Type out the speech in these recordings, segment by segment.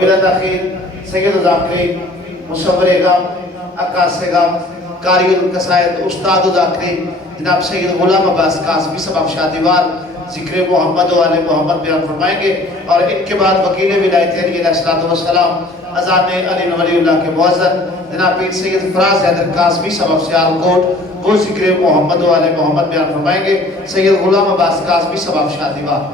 सैयद ज़ाकिरीन मुसव्विर गम अक्कास गम कारियुल कसायद उस्ताद ज़ाकिरीन जनाब सैयद गुलाम अब्बास कासमी साहब शादीवाल ज़िक्र मोहम्मद व आले मोहम्मद बयान फरमाएंगे और इनके बाद वकील विलायतैन अलैहिस्सलातु वस्सलाम अज़ान अली वलीउल्लाह के मुअज़्ज़न जनाब पीर सैयद फराज हैदर कासमी साहब सियालकोट वो ज़िक्र मोहम्मद व आले मोहम्मद बयान फरमाएंगे। सैयद गुलाम अब्बास कासमी साहब शादीवाल।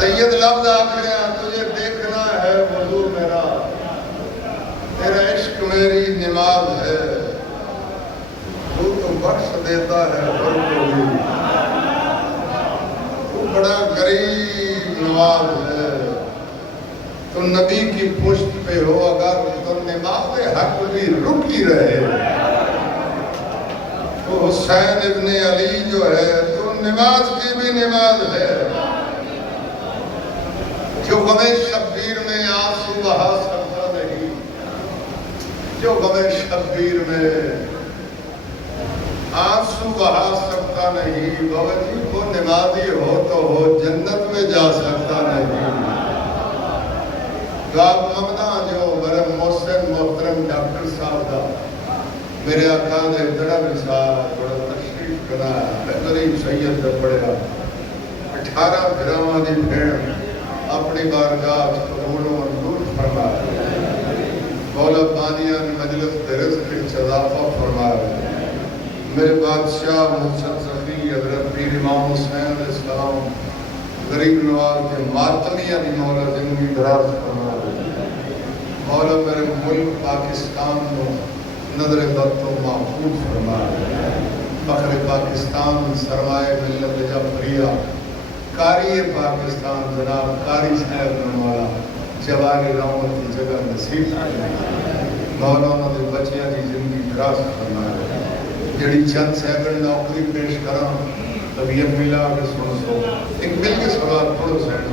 सैयद लफ्ज़ आखिर तुझे देखना है देता है हर को भी। तू बड़ा गरीब नवाज है, तो नबी की पुष्ट पे हो अगर तो नमाज हक भी रुकी रहे। तो हुसैन इब्ने अली जो है तो नमाज की भी नमाज है, जो गमे शब्बीर में आंसू बहा सकता नहीं, जो गमे शब्बीर में आंसू बहा सकता नहीं। बाबा जी वो नमाजी हो तो हो, जन्नत में जा सकता नहीं। तो आप ममना जो बड़े मोहसिन मोहतरम डॉक्टर साहब का मेरे आका ने बड़ा विशाल बड़ा तशरीफ करा गरीब सैयद ने पढ़िया 18 फिरावां दी भेड़ अपनी बारगाह कबूलों मंजूर फरमा। मौला बानिया ने मजलिस रिज़्क़ में इज़ाफ़ा फरमाया। मेरे बादशाह मुर्शद सफ़ी हज़रत पीर इमाम हुसैन इस्लाम गरीब नवाज के मातमिया की मौला जिंदगी दराज फरमाया। मौला मेरे मुल्क पाकिस्तान को नजर बद तो महफूज फरमाया। फ़ख्र पाकिस्तान सरमाए मिल्लत जाफरिया कारी पाकिस्तान जनाब कारी साहब नवाला जवारी रावत की जगह नसीब मौला उन्होंने बच्चियां की जिंदगी दराज फरमाया। जड़ी चंद सैकंड नौकरी पेश करा तबीयत मिला के सुन सो एक मिल के सवाल थोड़ा सैन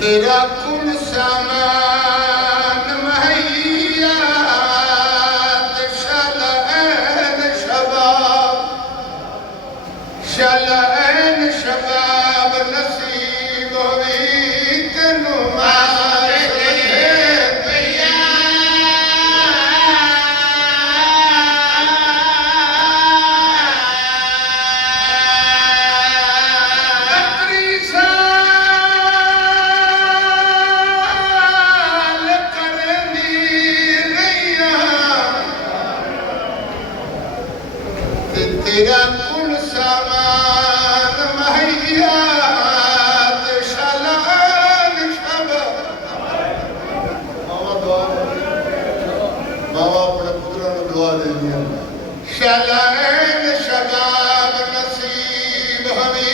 तेरा कुल सामान महैया शलअन शबाब नसीब हुई तेनू तेरा कुल सामान महैया शलान शब मामा अपने पुत्रों ने दुआ दे दिया शलान शबाब नसीब हमी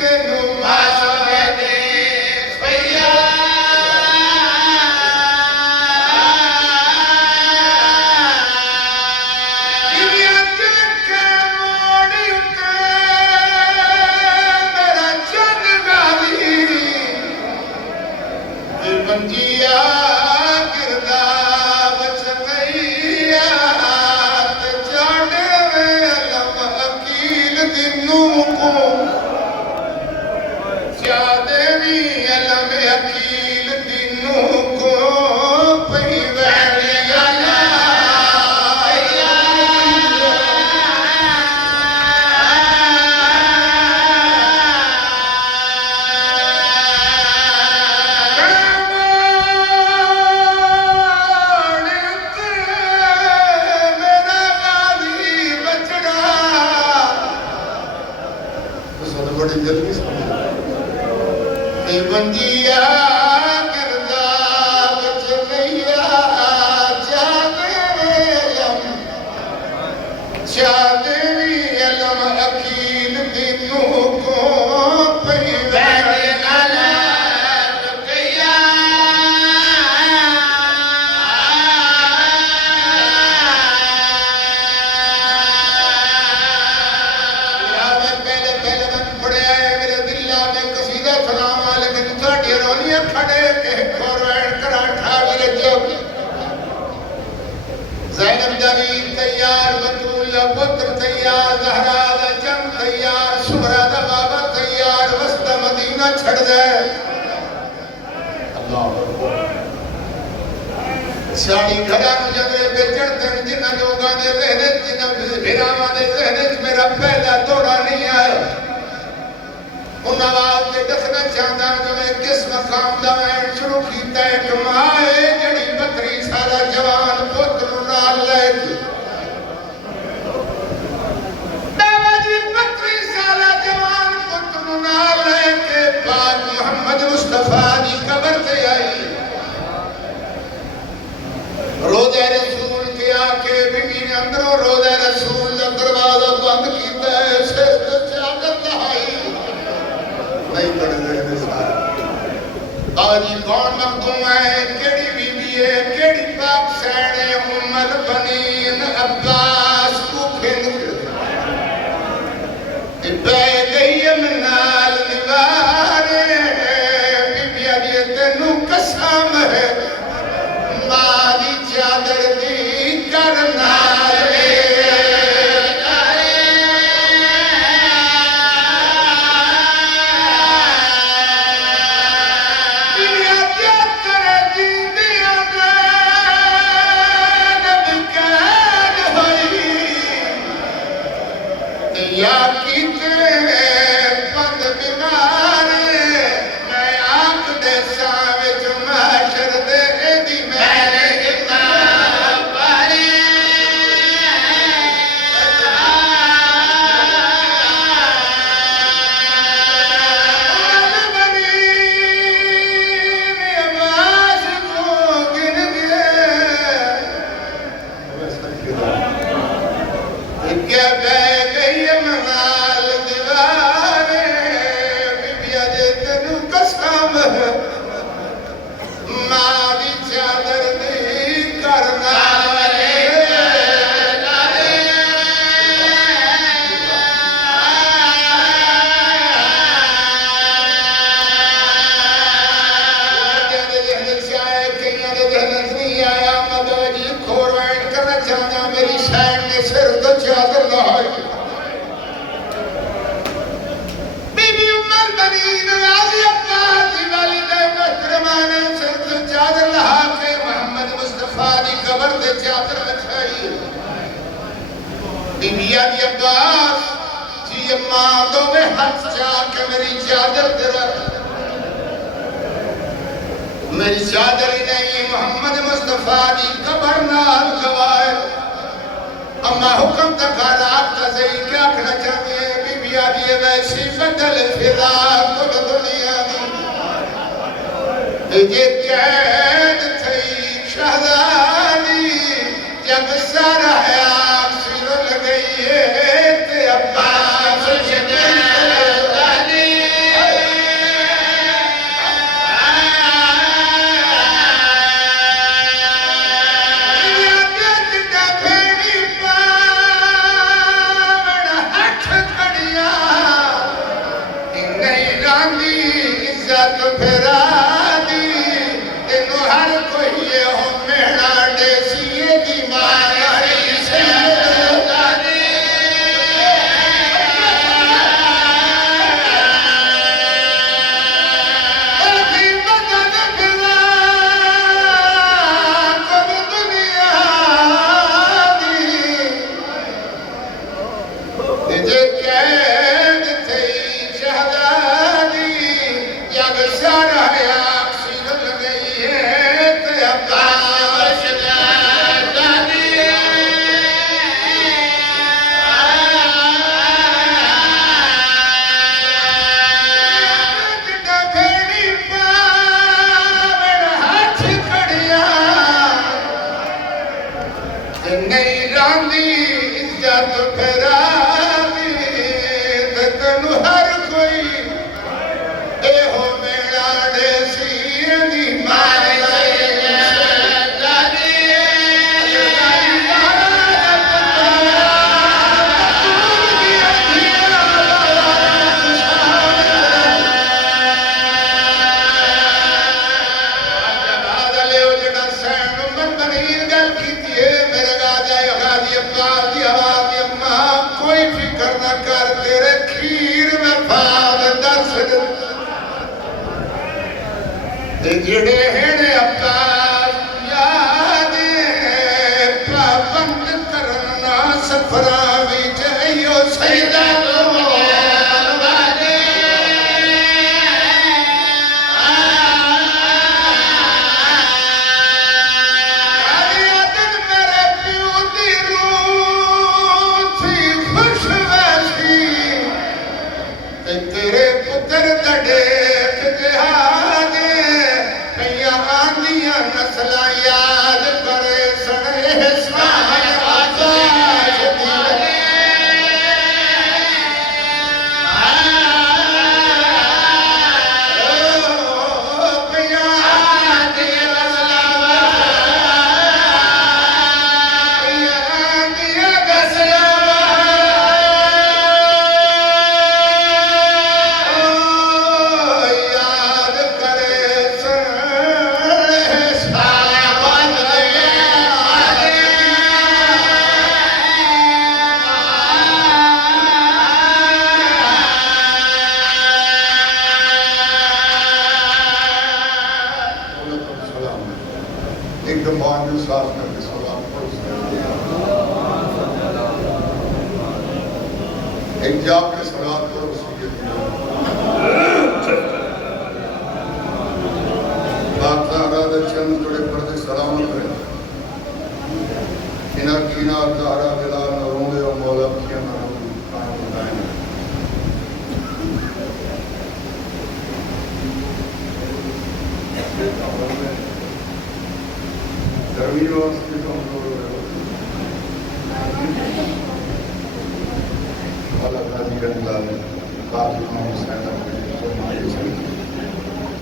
तेनू माशरे दे भैया दुनिया देख के बंजिया गिरदा बचनैया ते जाने अलम अकील दिनू को जादे भी अलम अकील दिनू को पई वैलिया बड़ी जल्दी बंजिया गिरदा बचनैया जादे अलम अकील दिनू को पई ज़ैनब जमीन तैयार, बतूल दा पुत्र तैयार, ज़हरा दा जम तैयार, सुहरा दा बाबा तैयार, वस्ता मदीना छड़ दे। अल्लाह साड़ी घड़ा जगरे बेचण तन जिन्हां लोगां दे ज़हन जिन्हां भिरावां दे ज़हन मेरा पहला दौरा नहीं आया। उन्हां वास्ते दसना चाहंदा कि मैं किस मकाम दा मैं शुरू कीता है। कमाए जड़ी 32 साला जवान पुत्र नाल लेके बाबा जी 32 साला जवान पुत्र नाल लेके पाक मोहम्मद मुस्तफा दी कब्र ते आई। रोज़े रसूल ते आके बीबी ने अंदरों रोज़े रसूल दा दरवाजा बंद कीता है। सिर ते चादर लहाई नहीं पढ़दे ने सारे। बाजी कौन मखदूम है, केड़ी बीबी है, केड़ी पाक सैन है, उमर बनीन अब्बास को फिंद बह गई नाल दीवारे। बीबिया दी तेनू कसम है मां दी चादर दी करना या कीते पद बीमार मैं आंख दे साविच महशर दे दी मेरे इमाम पारे बनी आवाज को गिन गया मेरी शैन ने सिर तो चादर लहाई। बीबी उमर बनीन आली अब्बास दी वालिदा मोहतरमा ने सिर तो चादर लहा के मोहम्मद मुस्तफा दी कब्र ते चादर बिछाई। बीबी आली अब्बास जी अम्मा दोवें हाथ चाके मेरी चादर ते रख। मेरी चादर ही नहीं मोहम्मद मुस्तफा दी कब्र नाल गवाए। अम्मा हुक्म तक रात का सही क्या कहना चाहती है। बीबी आदि वैसी बदल फिरा कुल दुनिया दी ये कैद थी शहजादी जब सारा हयात सिर गई है ते अब्बास इज्जत फिरा दी जिड़े हैं अब्बास याद पाबंद करना सफरा विच यो सैदा तेरे पुत्र दड़े कईया आंदिया नस्ल याद करे सने एक दफा साफ करके सलाम एक जाप के सलाम करो चंद थोड़े पर्दे सलामत रहे इना कीना तारा दिला न रोंदे और मौला किया न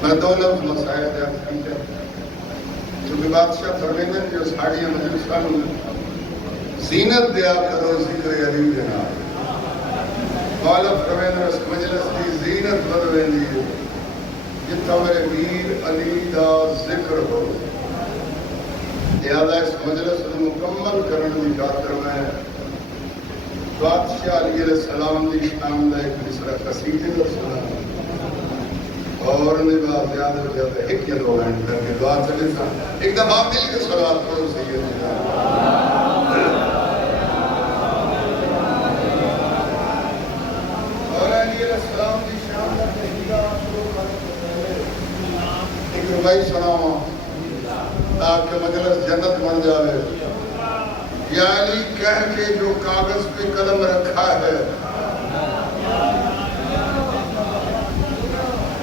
मैं दो लफ्ज़ मसाइल क्योंकि बादशाह फरमाते जो साड़ियां मजलिसां ज़ीनत दिया करो ज़िक्र अली के नाल मौला फरमाते उस मजलिस की ज़ीनत वध वेंदी है जितना मेरे वीर अली दा जिक्र हो लिहाजा इस मजलिस को मुकम्मल करने की खातिर मैं बादशाह अली अलैहिस्सलाम की शान का एक मिसरा कसीदे का सुना और निभा ज्यादा से ज्यादा एक या दो लाइन करके दुआ चले सा एक दफा मिल के सलात करो सैयदना और अली अलैहिस्सलाम की शान का कसीदा शुरू करने से पहले एक रुबाई सुनाओ ताकि मजलिस जन्नत बन जावे या अली कह के जो कागज पे कलम रखा है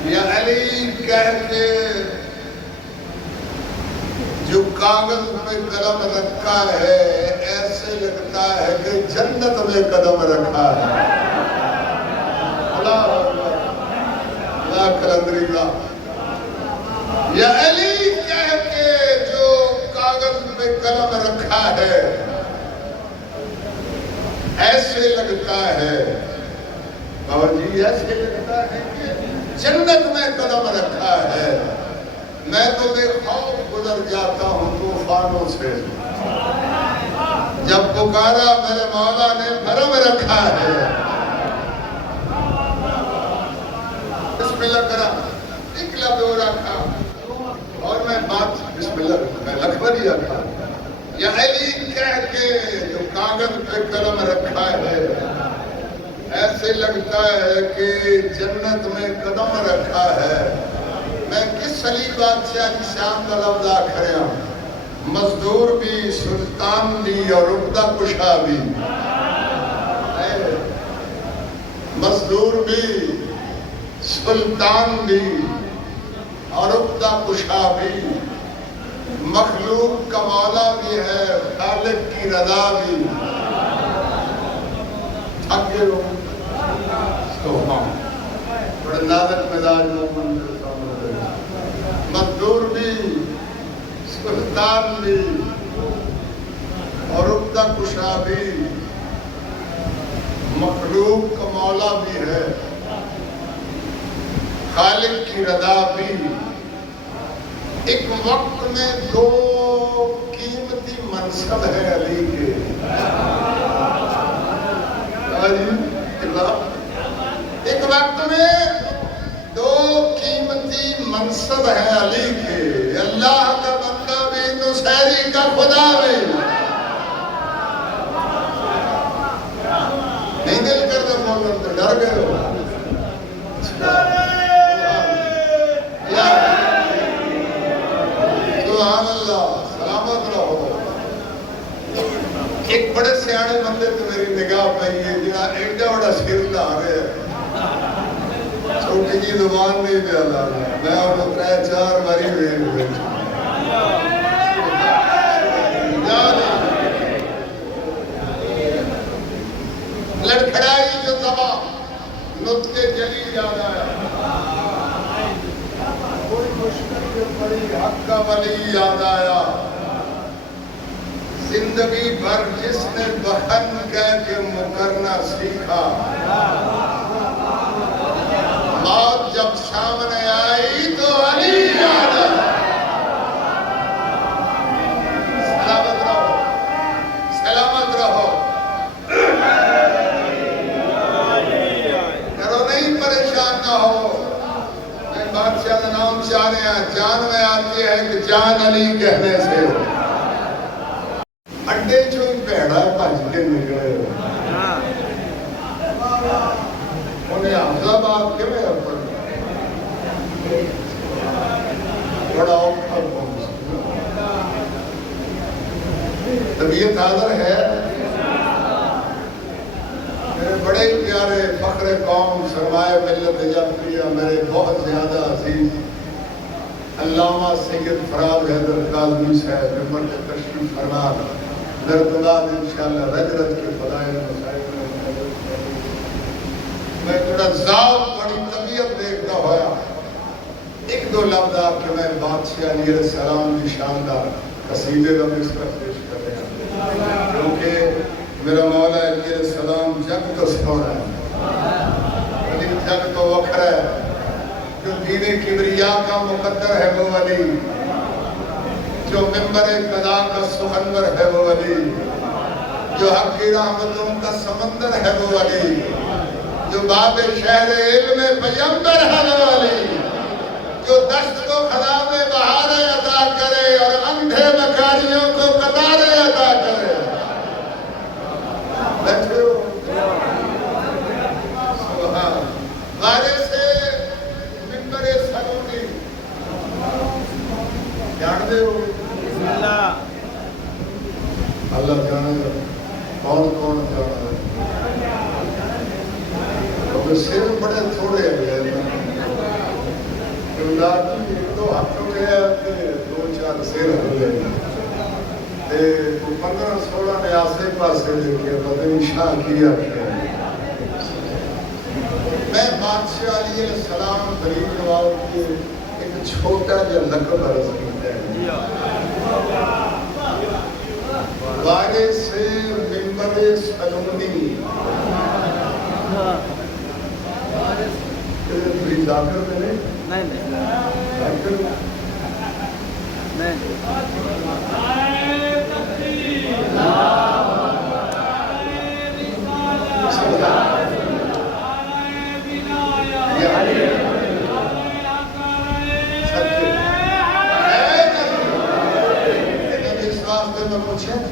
या अली कह के जो कागज पे कलम रखा है ऐसे लगता है कि जन्नत में कदम रखा है अल्लाह कलंदरी का या अली कह के जो कागज पे कलम रखा है ऐसे लगता है बाबा जी ऐसे लगता है कि जन्नत में कदम रखा है मैं तो बेखौफ गुजर जाता हूँ तूफानों से जब पुकारा मेरे मौला ने भरम रखा है बिस्मिल्लाह करा निकला दो रखा और मैं बात बिस्मिल्लाह मैं लखवा दिया था या अली कह के जो कागज पे कलम रखा है ऐसे लगता है कि जन्नत में कदम रखा है मैं किस अली बादशाह की शान का लफ्ज़ आखिर मजदूर भी सुल्तान भी और रुपदा कुशा भी मजदूर भी सुल्तान भी और रुपदा कुशा भी मखलूक का मौला भी है खालिक की रजा भी थके बड़े नादक मिजाज मजदूर भी सुल्तान भी और रुपदा कुशा भी मखलूक का मौला भी है खालिक की रजा भी एक वक्त में दो कीमती मनसब है अली के एक वक्त में दो कीमती मनसब है अली के, अल्लाह का बंदा भी नुसैरी का खुदा भी। नहीं दिल करता बोलने तो डर गए हो। सुभान अल्लाह, सलामत रहो। एक बड़े सियाने बंदे तो मेरी निगाह पई है जिना एडा बड़ा सिर ला रहे है, छोटी जी जुबान नहीं पे ला रहा, मैं उन्हें 3-4 बारी वेख लड़खड़ाई जो दबा नुक्ते जली याद आया, कोई मुश्किल जो पड़ी हक का वली याद आया। जिंदगी भर जिसने बहन कह के मुकरना सीखा, मौत जब सामने आई तो अली याद आया। सलामत रहो, सलामत रहो। करो नहीं, परेशान ना हो। मैं बादशाह का नाम चाह रहे हैं, जान में आती है कि जान अली कहने से अड्डे चो भैड़ा भज के निकले। उन्हें अहमदाबाद किमें अपन बड़ा औखा पहुंचा। तबीयत हाजिर है। मेरे बड़े प्यारे फख्र कौम सरमाए मिल्लत जाफरिया, मेरे बहुत ज्यादा अजीज अल्लामा सैयद फराद हैदर काज़मी साहब नंबर के तशरीफ फरमा दरतुलाद इंशाअल्लाह रज के फदाइल मसाइल मैं थोड़ा ज़ाव बड़ी तबीयत देखता होया 1-2 लफ्ज़ आपके मैं बादशाह अली अलैहिस्सलाम की शानदार कसीदे का मिसरा पेश कर रहा हूं, क्योंकि मेरा मौला अली अलैहिस्सलाम जग तो सोना है, अली जग तो वखरा है। जो दीने किबरिया का मुकद्दर है वो अली, जो मिंबर कदा का सुखनवर है वो अली, जो हक की रहमतों का समंदर है वो अली, जो बाब शहर इल्म पैगंबर है वो अली, जो दश्त को खदा में बहारें अता करे और अंधे मकारियों को कतारें अता करे। बैठे हो सुभान वारे से मिंबरे सलूनी जानते हो, अल्लाह जाने कौन कौन जाना है। तो सिर बड़े थोड़े हैं, तो हाथ में 2-4 सिर हुए, 15-16 ने आसे पासे देखे पता नहीं शाह किया क्या। मैं बादशाह अली अलैहिस्सलाम गरीब नवाज के एक छोटा जो लक़ब अर्ज़ करते हैं, वारे से मिंबरे सलूनी जाकर मैंने नहीं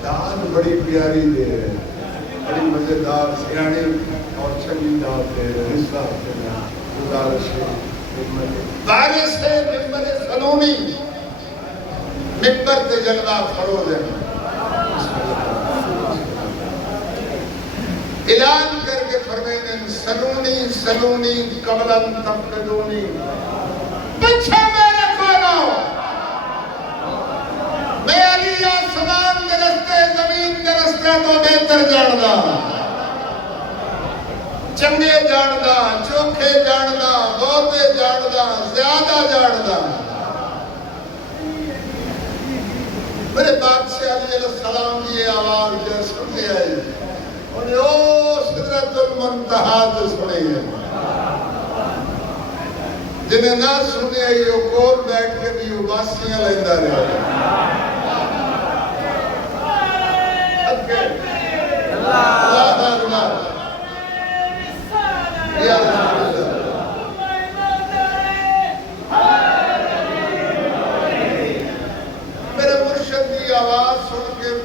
दाल बड़ी प्यारी दे रहे, बड़ी मजेदार सियाने और चंगी दाल दे रहे। सलूनी मिंबर पे जलवा फरोज है, ऐलान करके फरमाते सलूनी सलूनी कबलन तफकदूनी, पीछे मेरे खोलो, मैं अली आसमान के रस्ते जमीन के रस्ते तो बेहतर जानदा, चंगे जानदा, चोखे जानदा, बहुते जानदा, ज्यादा जानदा। मेरे बादशाह अली अलैहिस्सलाम की आवाज जब सुनते आई, उन्हें ओ सिदरतुल मुंतहा तो सुनी है, जिन्हें ना सुने आई वो कोल बैठ के भी उबासियां लेंदा रहा।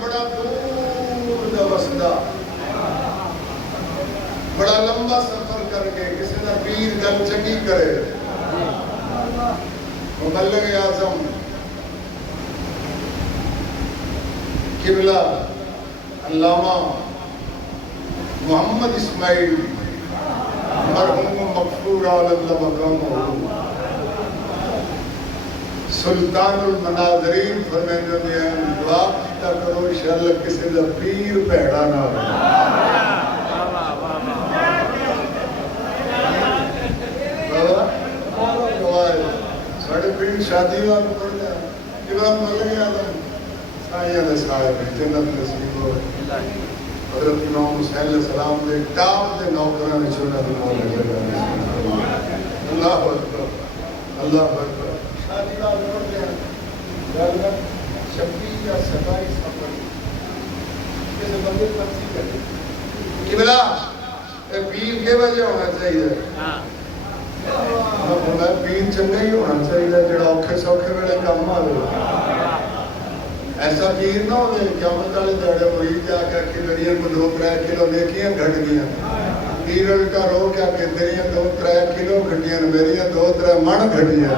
बड़ा दूर का वसदा बड़ा लंबा सफर करके किसी का पीर गल चंगी करे मुबल्लिग आज़म किबला अल्लामा मोहम्मद इस्माइल मरहूम मगफूर अल्लाह मकाम सुल्तानुल मनाज़रीन फरमाते हैं दुआ कीता करो इंशाअल्लाह किसी दा पीर भैड़ा ना साढ़े पिंड शादी वाल पढ़ना इमाम मौलवी आदम साया दे साहिब जन्नत नसीब हो हजरत इमाम हुसैन अलैहिस्सलाम दे टाप दे नौकरां ने चुना दी मौला अल्लाह अकबर अल्लाह अकबर शादी वाल पढ़ना गल 26 या 27 सफर किसी बंदे पर सी करे किबला ए पीर के वजह होना चाहिए हां पीर चंगा ही होना चाहिए जो औखे सौखे वेले काम आवे ऐसा पीर ना हो क़यामत वाले दिहाड़े मुरीद जाके कि मेरिया को 2-3 किलो नेकियां घट गई पीर उल्टा रो के आके तेरिया 2-3 किलो घटियां मेरिया 2-3 मन घटियां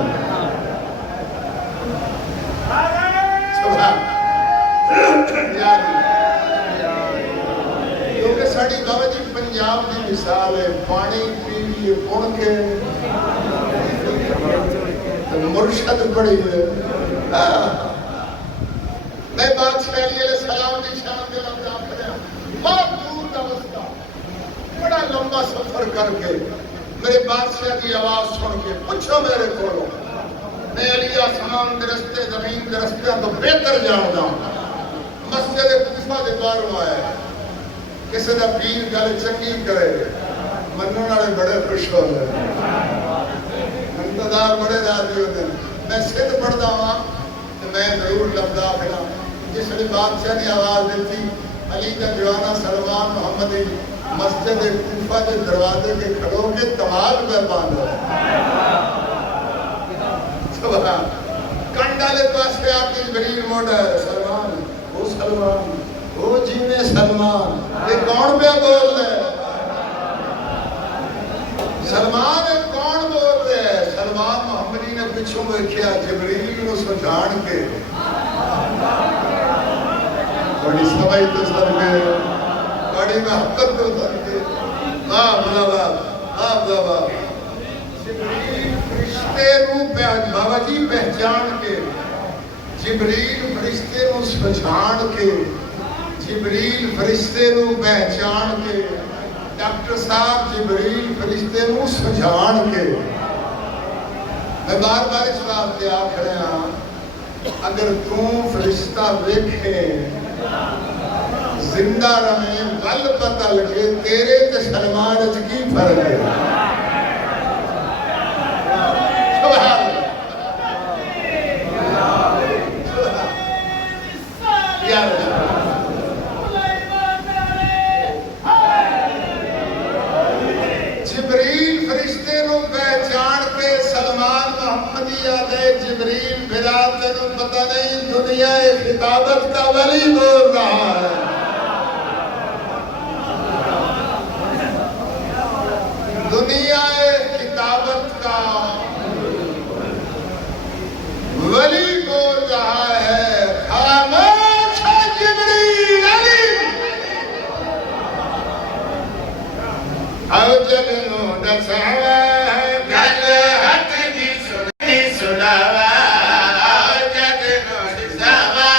क्योंकि साड़ी बाबा जी पंजाब की मिसाल है पानी पी पुण के मुर्शद पड़ी है मैं बादशाह सलाम की शान के लफ्ज़ आखिर बहुत दूर का रास्ता बड़ा लंबा सफर करके मेरे बादशाह की आवाज सुन के पूछो मेरे को मैं अली आसमान के रस्ते जमीन के रस्ते तो बेहतर जानता हूं मस्जिद कूफा के बाहरों आया किसी का पीर गल चंगी करे मनने वाले बड़े खुश हो गए इंतजार बड़े राजी होते मैं सिद्ध पढ़ता हुआ तो मैं जरूर लफ्ज़ आखिर जिसने बादशाह ने आवाज दी अली का दीवाना सलमान मोहम्मद मस्जिद कूफा के दरवाजे के खड़ो के तमाल में बांधा कंडाले पास पे आपकी जबरील मोड़ है सलमान वो जी में सलमान ये कौन पे बोल रहे सलमान कौन बोल रहे हैं सलमान मोहम्मदी ने पिछों देखा जबरील को सुझाण के बड़ी समझ तो सर में बड़ी मोहब्बत तो सर के वाह वाह जिब्रील फरिश्ते रूप में बाबा जी पहचान के जिब्रील फरिश्ते को सुझाण के जिब्रील फरिश्ते को पहचान के डॉक्टर साहब जिब्रील फरिश्ते को सुझाण के मैं बार इस बात पे आख रहा अगर तू फरिश्ता वेखे जिंदा रहे गल पता लगे तेरे ते सलमान च की फर्क है जिब्रील फरिश्ते को पहचान के सलमान मोहम्मदी आदे जिब्रील फिरा तेनू पता नहीं दुनिया खिताबत का वली बोल रहा है दुनिया किताबत का वली बोल रहा है खामोश है जिब्रील अली आओ जगनो दसावा गल हक दी सुनावा आओ जगनो दसावा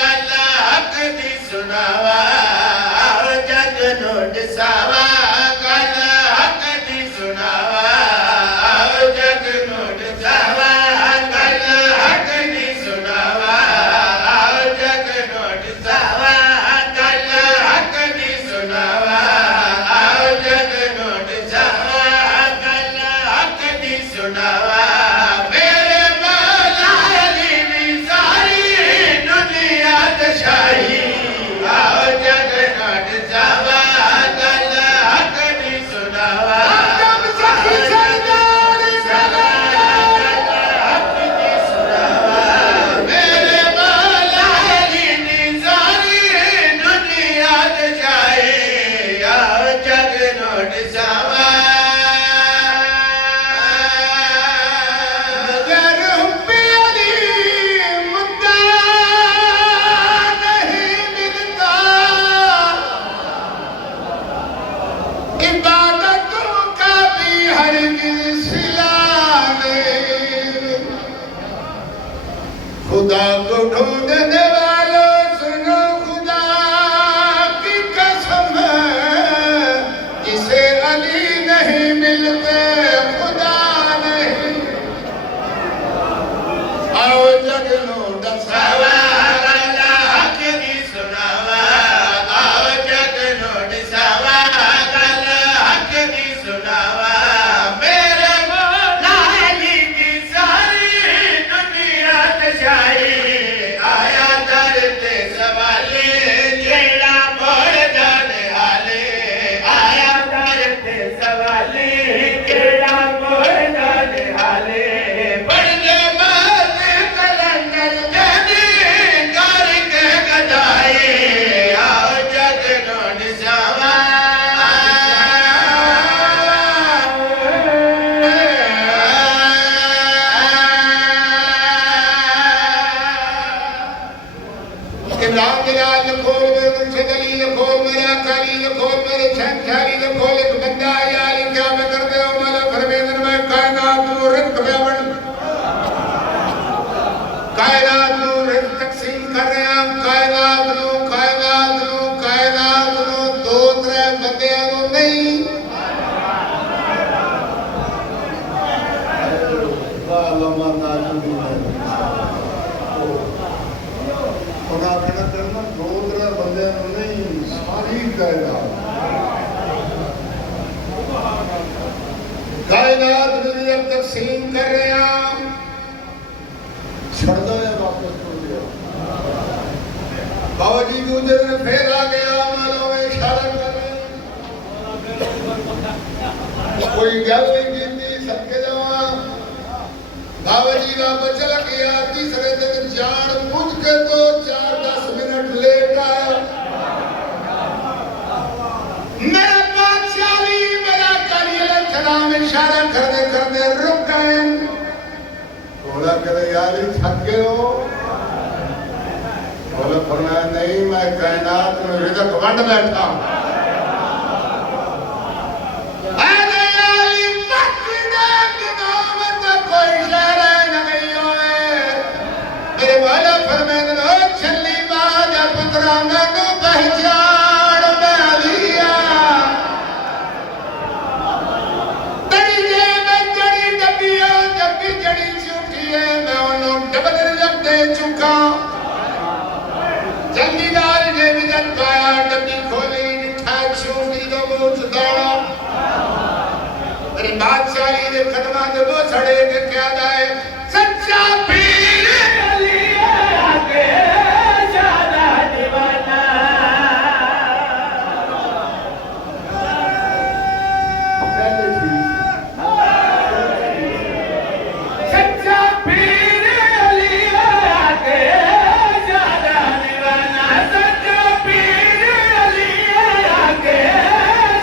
गल हक दी सुनावा आओ जगनो दसावा सुनावा जग नोट सावा गल हक आग ढूंढने वालों सुनो खुदा की कसम, जिसे अली नहीं मिलते खुदा नहीं। आओ जगनो डसावा कायनात दुनिया तकसीम कर रहे हैं। छोड़ दो या वापस छोड़ दिया। बाबा जी दूसरे दिन फिर आ गया, मानो में इशारा कर रहे हैं। कोई गल नहीं की सबके जवा। बाबा जी वापस चला गया। तीसरे दिन जान बुझ के तो 4-10 मिनट लेट आया। मेरा बादशाही मेरा कलियल सलाम इशारा करने करने रुक गए। बोला करे यार थक गए हो? बोला फरमाया नहीं, मैं कायनात में रिज़्क़ वंड बैठा हूं। अरे यार मस्जिद में कोई शहर नहीं होए। मेरे वाला फरमाया नो छली बाज पुत्रा मैनू पहचान मैं लिया। तेरी जेब जड़ी डबिया डबी जड़ी चुकी है, मैं उन्होंने डबल रिज़्क़ दे चुका। जल्दीदार ने विजन पाया, डब्बी खोली, निठा चूंगी तो मुझ दाड़ा। मेरे बादशाही ने खदमा दे वो सड़े के क्या दाए। सच्चा पीर अली आगे ज्यादा दीवाना। सच्चा पीर अली आगे ज्यादा दीवाना। सच्चा पीर अली आगे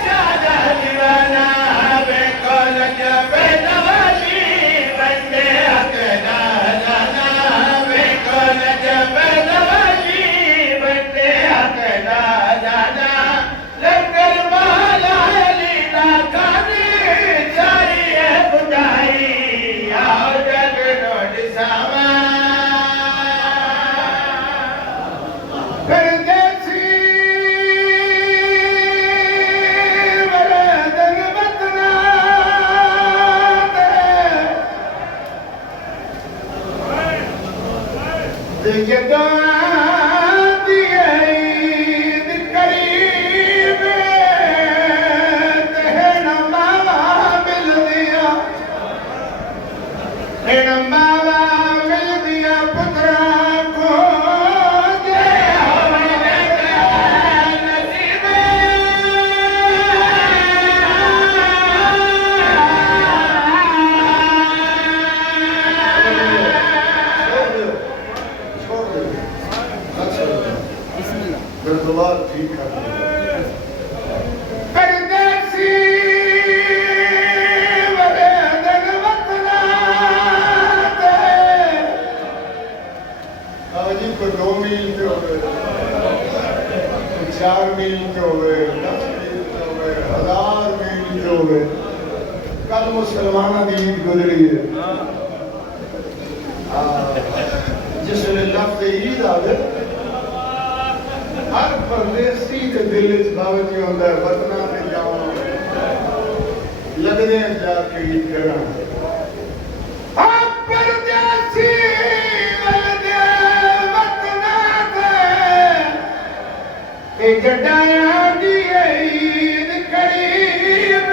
ज्यादा दीवाना। बेकौल जबे नवाली बंदे अकेला जाना। बेकौल जबे नवाली बंदे अकेला जाना। लंगर वाला अली ना खाने सारी है बुझाई। आओ जग नोट सामा परदेसी वरदन बतना ते जगा दिए ईद करीब ते नमावा मिल दिया। नमावा मिल दिया पुत्रा को जे होवे नसीबे। छोड़ दो बिल्कुल ठीक है। परदेसी वरदन वतना जी को 2 मील के हो गए, 4 मील के हो गए, 10 मील के हो गए, 1000 मील के हो गए। कल मुसलमानों की ईद गुजरी है। जिसने लफ्ज़ ईद आवे हर परदेसी के दिल च बावजी होंदा है वतना ते जावां लगदे जाके ईद करा परदेसी लगदे वतना ते जटाया दी ईद करीब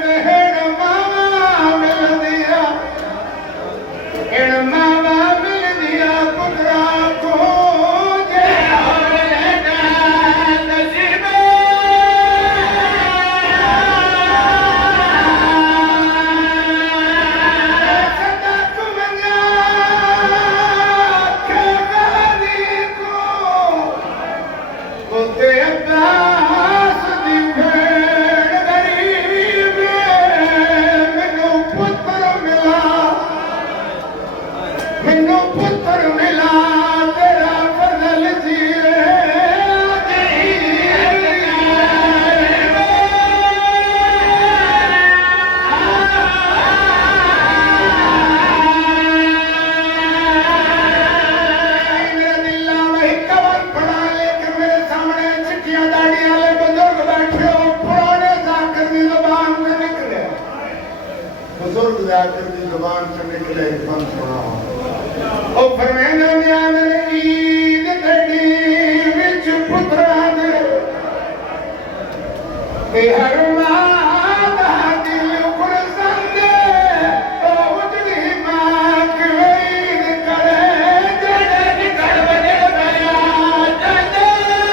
मेहर मावा मिल दिया इन मावा मिल दिया पुत्रा को जाकर की जुबान से निकले एक पंथ सुनाओ ओ फरमाना ध्यान ईद तड़ी विच पुत्रा दे ते हर मां दा दिल खुरसंद ओ उजड़ी मां के ईद करे जड़े निकल वजे बया जड़े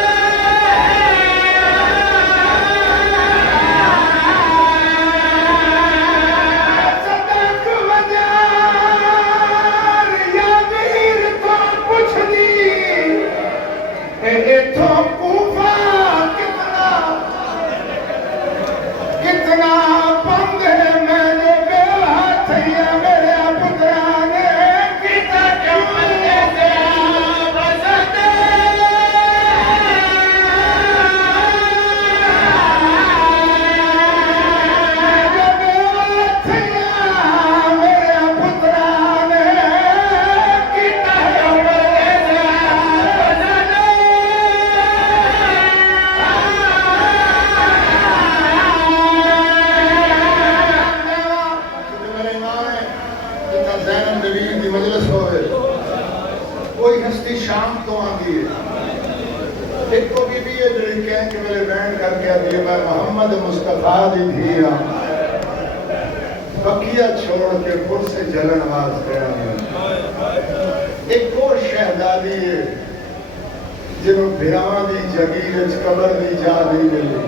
कोई हस्ती शाम तो आती है एक को बीबी है जो कह के मेरे बैंड करके आती है मैं मोहम्मद मुस्तफा दी थी बकिया छोड़ के पुर से जलन आवाज गया एक और शहजादी है जिन्होंने बिरावा दी जगीर कबर दी जा नहीं मिली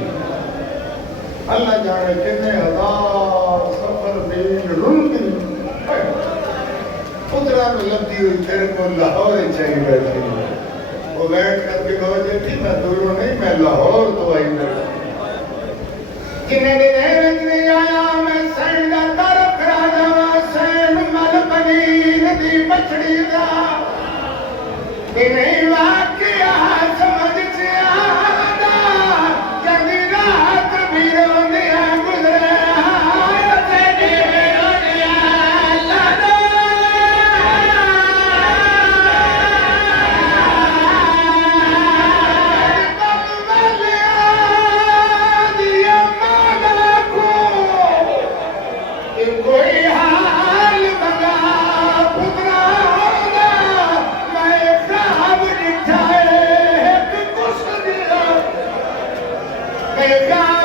अल्लाह जाने कितने हजार सफर दिन रुंदी पुत्रा में लगी हुई तेरे को लाहौर चाहिए बैठी वो बैठ करके कहो थी मैं दूरों नहीं मैं लाहौर तो आई जिन्हें नहीं आया मैं सैन का तरफ राजा सैन मल बनी नदी मछड़ी का नहीं वाकिया समझ से आदा जंगी रात भी रोने गुजरे Hey, God!